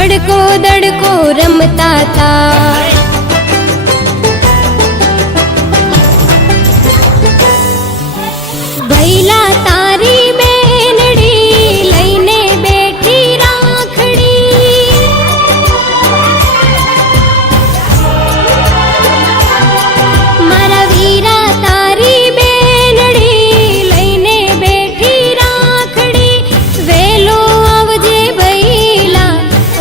दड़को दड़को रमता था। भैला तारी मेनड़ी लईने बैठी राखड़ी। मारा वीरा तारी मेनड़ी लईने बैठी राखड़ी। वेलो आवजे भैला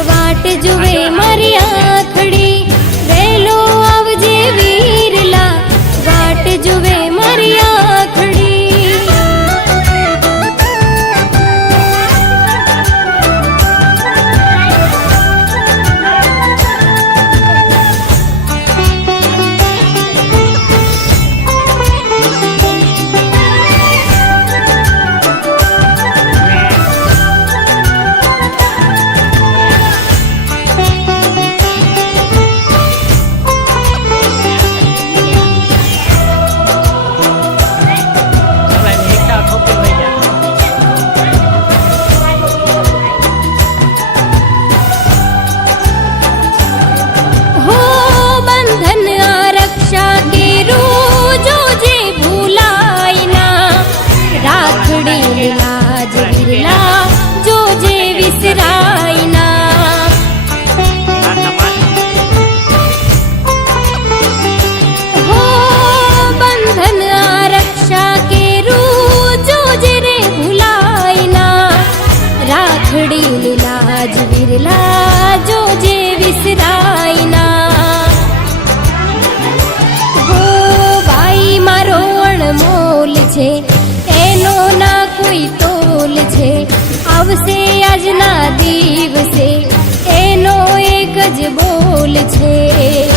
वाट जुवे मारी आखड़ी। वेलो आवजे वीरला वाट जुवे मारी आखड़ी। लाज विरला जो जे विसरायना। हो बंधन आरक्षा के रू जो जे रे भुलायना। राखड़ी लाज विरला जो जे विसरायना। हो भाई मारो अणमोल छे एनो ना कोई तोल छे। आवसे આજના દિવસે એનો એક જ બોલ છે।